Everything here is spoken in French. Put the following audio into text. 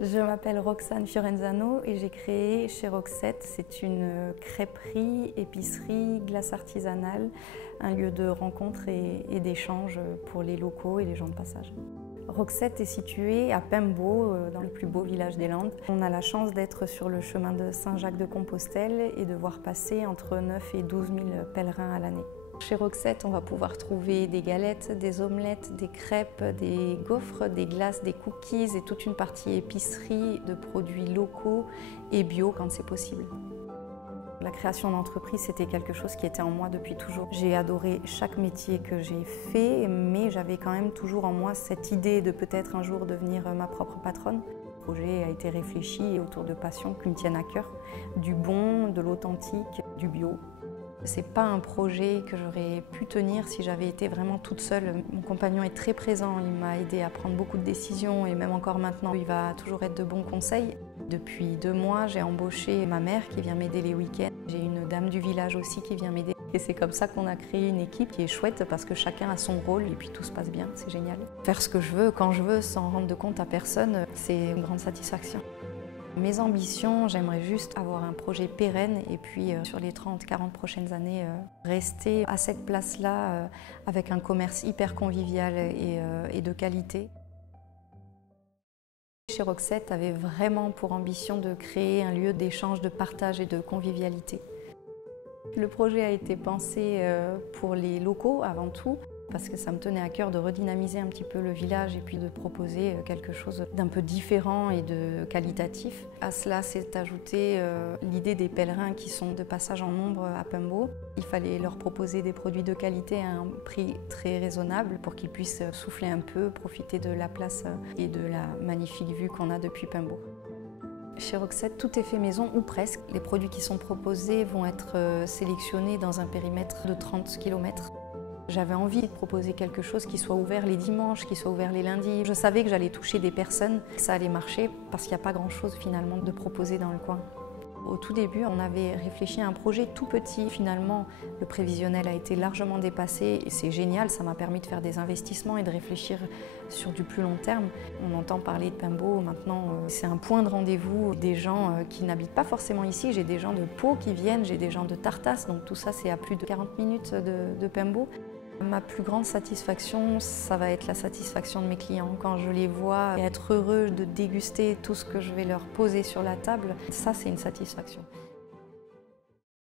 Je m'appelle Roxane Fiorenzano et j'ai créé chez Roxette. C'est une crêperie, épicerie, glace artisanale, un lieu de rencontre et d'échange pour les locaux et les gens de passage. Roxette est située à Pembo, dans le plus beau village des Landes. On a la chance d'être sur le chemin de Saint-Jacques-de-Compostelle et de voir passer entre 9 et 12 000 pèlerins à l'année. Chez Roxette, on va pouvoir trouver des galettes, des omelettes, des crêpes, des gaufres, des glaces, des cookies et toute une partie épicerie de produits locaux et bio quand c'est possible. La création d'entreprise, c'était quelque chose qui était en moi depuis toujours. J'ai adoré chaque métier que j'ai fait, mais j'avais quand même toujours en moi cette idée de peut-être un jour devenir ma propre patronne. Le projet a été réfléchi autour de passions qui me tiennent à cœur, du bon, de l'authentique, du bio. C'est pas un projet que j'aurais pu tenir si j'avais été vraiment toute seule. Mon compagnon est très présent, il m'a aidé à prendre beaucoup de décisions et même encore maintenant, il va toujours être de bons conseils. Depuis 2 mois, j'ai embauché ma mère qui vient m'aider les week-ends. J'ai une dame du village aussi qui vient m'aider. Et c'est comme ça qu'on a créé une équipe qui est chouette parce que chacun a son rôle et puis tout se passe bien, c'est génial. Faire ce que je veux, quand je veux, sans rendre de compte à personne, c'est une grande satisfaction. Mes ambitions, j'aimerais juste avoir un projet pérenne et puis sur les 30-40 prochaines années, rester à cette place-là avec un commerce hyper convivial et de qualité. Chez Roxette avait vraiment pour ambition de créer un lieu d'échange, de partage et de convivialité. Le projet a été pensé pour les locaux avant tout, parce que ça me tenait à cœur de redynamiser un petit peu le village et puis de proposer quelque chose d'un peu différent et de qualitatif. À cela s'est ajoutée l'idée des pèlerins qui sont de passage en nombre à Pembo. Il fallait leur proposer des produits de qualité à un prix très raisonnable pour qu'ils puissent souffler un peu, profiter de la place et de la magnifique vue qu'on a depuis Pembo. Chez Roxette, tout est fait maison ou presque. Les produits qui sont proposés vont être sélectionnés dans un périmètre de 30 km. J'avais envie de proposer quelque chose qui soit ouvert les dimanches, qui soit ouvert les lundis. Je savais que j'allais toucher des personnes, que ça allait marcher parce qu'il n'y a pas grand-chose finalement de proposer dans le coin. Au tout début, on avait réfléchi à un projet tout petit. Finalement, le prévisionnel a été largement dépassé et c'est génial, ça m'a permis de faire des investissements et de réfléchir sur du plus long terme. On entend parler de Pembo maintenant, c'est un point de rendez-vous des gens qui n'habitent pas forcément ici. J'ai des gens de Pau qui viennent, j'ai des gens de Tartas, donc tout ça c'est à plus de 40 minutes de Pembo. Ma plus grande satisfaction, ça va être la satisfaction de mes clients. Quand je les vois être heureux de déguster tout ce que je vais leur poser sur la table, ça c'est une satisfaction.